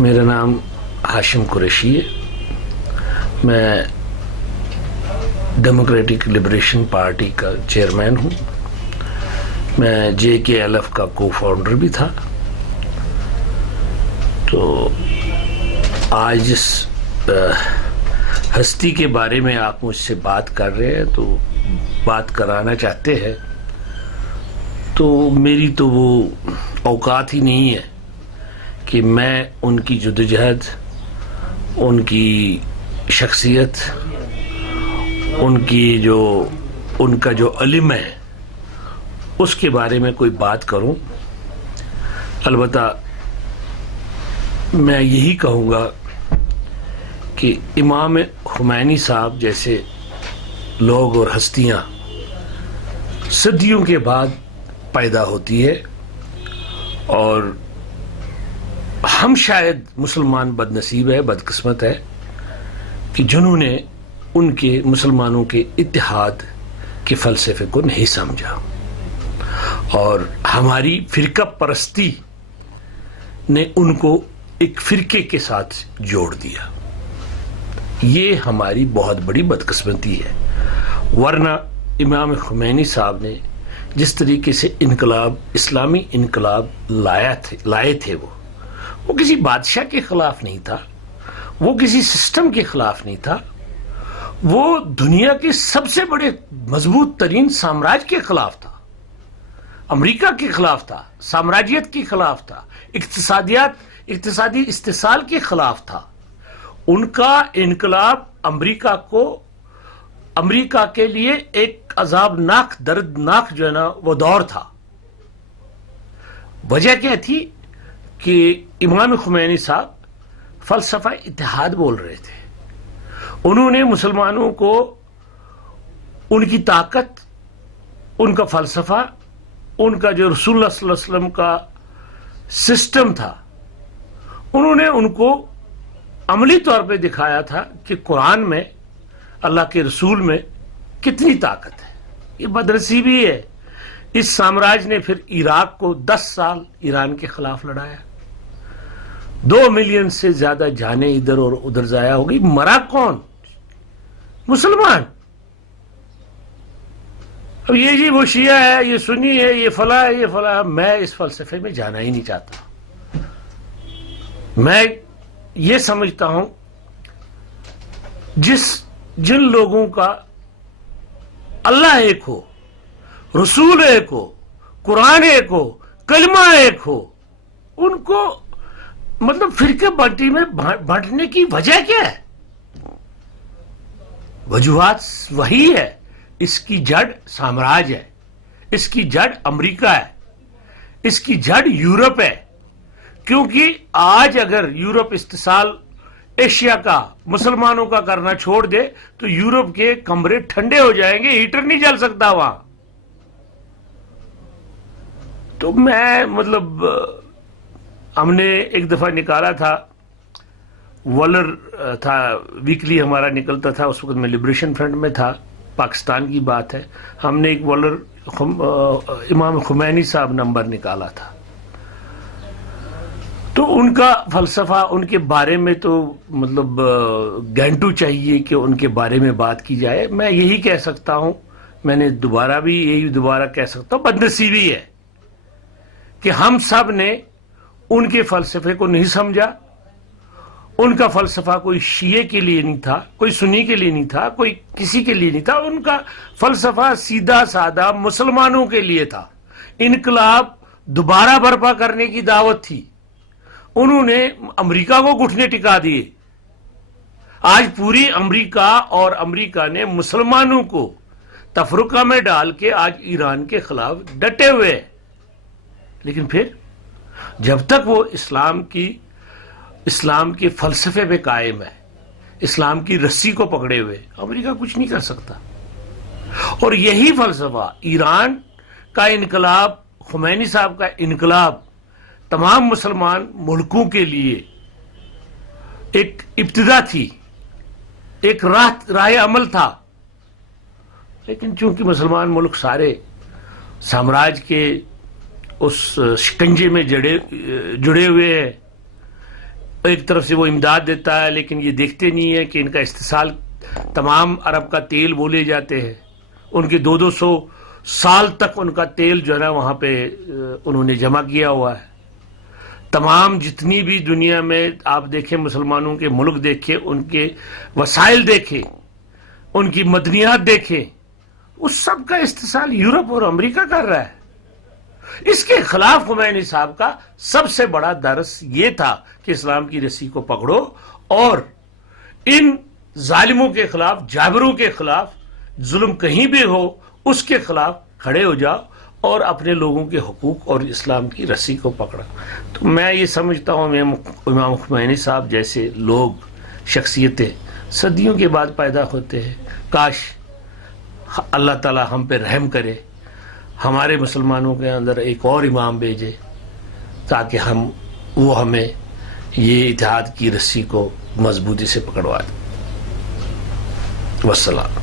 میرا نام ہاشم قریشی ہے. میں ڈیموکریٹک لبریشن پارٹی کا چیئرمین ہوں. میں JKLF کا کو فاؤنڈر بھی تھا. تو آج جس ہستی کے بارے میں آپ مجھ سے بات کر رہے ہیں تو بات کرانا چاہتے ہیں تو میری تو وہ اوقات ہی نہیں ہے کہ میں ان کی جدوجہد، ان کی شخصیت، ان کا جو علم ہے اس کے بارے میں کوئی بات کروں. البتہ میں یہی کہوں گا کہ امام خمینی صاحب جیسے لوگ اور ہستیاں صدیوں کے بعد پیدا ہوتی ہے، اور ہم شاید مسلمان بد نصیب ہے، بد قسمت ہے کہ جنہوں نے ان کے مسلمانوں کے اتحاد کے فلسفے کو نہیں سمجھا، اور ہماری فرقہ پرستی نے ان کو ایک فرقے کے ساتھ جوڑ دیا. یہ ہماری بہت بڑی بدقسمتی ہے. ورنہ امام خمینی صاحب نے جس طریقے سے انقلاب، اسلامی انقلاب لائے تھے، وہ کسی بادشاہ کے خلاف نہیں تھا، وہ کسی سسٹم کے خلاف نہیں تھا، وہ دنیا کے سب سے بڑے مضبوط ترین سامراج کے خلاف تھا، امریکہ کے خلاف تھا، سامراجیت کے خلاف تھا، اقتصادی استحصال کے خلاف تھا. ان کا انقلاب امریکہ کے لیے ایک عذابناک، دردناک جو ہے نا وہ دور تھا. وجہ کیا تھی کہ امام خمینی صاحب فلسفہ اتحاد بول رہے تھے. انہوں نے مسلمانوں کو ان کی طاقت، ان کا فلسفہ، ان کا جو رسول اللہ صلی اللہ علیہ وسلم کا سسٹم تھا، انہوں نے ان کو عملی طور پہ دکھایا تھا کہ قرآن میں، اللہ کے رسول میں کتنی طاقت ہے. یہ بدنصیبی ہے. اس سامراج نے پھر عراق کو 10 سال ایران کے خلاف لڑایا. 2 ملین سے زیادہ جانیں ادھر اور ادھر ضائع ہو گئی. مرا کون؟ مسلمان. اب یہ جی وہ شیعہ ہے، یہ سنی ہے، یہ فلاں ہے، یہ فلاں. میں اس فلسفے میں جانا ہی نہیں چاہتا. میں یہ سمجھتا ہوں جن لوگوں کا اللہ ایک ہو، رسول ایک ہو، قرآن ایک ہو، کلمہ ایک ہو، ان کو مطلب فرقے بٹی میں بانٹنے کی وجہ کیا ہے؟ وجوہات وہی ہے. اس کی جڑ سامراج ہے، اس کی جڑ امریکہ ہے، اس کی جڑ یورپ ہے. کیونکہ آج اگر یورپ استحصال ایشیا کا، مسلمانوں کا کرنا چھوڑ دے تو یورپ کے کمرے ٹھنڈے ہو جائیں گے، ہیٹر نہیں چل سکتا وہاں. تو میں مطلب ہم نے ایک دفعہ نکالا تھا، والر تھا، ویکلی ہمارا نکلتا تھا. اس وقت میں لبریشن فرنٹ میں تھا، پاکستان کی بات ہے. ہم نے ایک والر امام خمینی صاحب نمبر نکالا تھا. تو ان کا فلسفہ، ان کے بارے میں تو مطلب گھنٹوں چاہیے کہ ان کے بارے میں بات کی جائے. میں یہی کہہ سکتا ہوں، میں نے دوبارہ کہہ سکتا ہوں، بدنصیبی ہے کہ ہم سب نے ان کے فلسفے کو نہیں سمجھا. ان کا فلسفہ کوئی شیعہ کے لیے نہیں تھا، کوئی سنی کے لیے نہیں تھا، کوئی کسی کے لیے نہیں تھا. ان کا فلسفہ سیدھا سادہ مسلمانوں کے لیے تھا. انقلاب دوبارہ برپا کرنے کی دعوت تھی. انہوں نے امریکہ کو گھٹنے ٹکا دیے. آج پوری امریکہ اور امریکہ نے مسلمانوں کو تفرقہ میں ڈال کے آج ایران کے خلاف ڈٹے ہوئے. لیکن پھر جب تک وہ اسلام کے فلسفے پہ قائم ہے، اسلام کی رسی کو پکڑے ہوئے، امریکہ کچھ نہیں کر سکتا. اور یہی فلسفہ ایران کا انقلاب، خمینی صاحب کا انقلاب تمام مسلمان ملکوں کے لیے ایک ابتدا تھی، ایک راہ عمل تھا. لیکن چونکہ مسلمان ملک سارے سامراج کے اس شکنجے میں جڑے ہوئے ہیں، ایک طرف سے وہ امداد دیتا ہے لیکن یہ دیکھتے نہیں ہے کہ ان کا استحصال تمام عرب کا تیل وہ لے جاتے ہیں. ان کے 200 سال تک ان کا تیل جو ہے نا وہاں پہ انہوں نے جمع کیا ہوا ہے. تمام جتنی بھی دنیا میں آپ دیکھیں مسلمانوں کے ملک دیکھیں، ان کے وسائل دیکھیں، ان کی مدنیات دیکھیں، اس سب کا استحصال یورپ اور امریکہ کر رہا ہے. اس کے خلاف خمینی صاحب کا سب سے بڑا درس یہ تھا کہ اسلام کی رسی کو پکڑو اور ان ظالموں کے خلاف، جابروں کے خلاف، ظلم کہیں بھی ہو اس کے خلاف کھڑے ہو جاؤ اور اپنے لوگوں کے حقوق اور اسلام کی رسی کو پکڑا. تو میں یہ سمجھتا ہوں امام خمینی صاحب جیسے لوگ، شخصیتیں صدیوں کے بعد پیدا ہوتے ہیں. کاش اللہ تعالی ہم پہ رحم کرے، ہمارے مسلمانوں کے اندر ایک اور امام بھیجے تاکہ وہ ہمیں یہ اتحاد کی رسی کو مضبوطی سے پکڑوا دے. والسلام.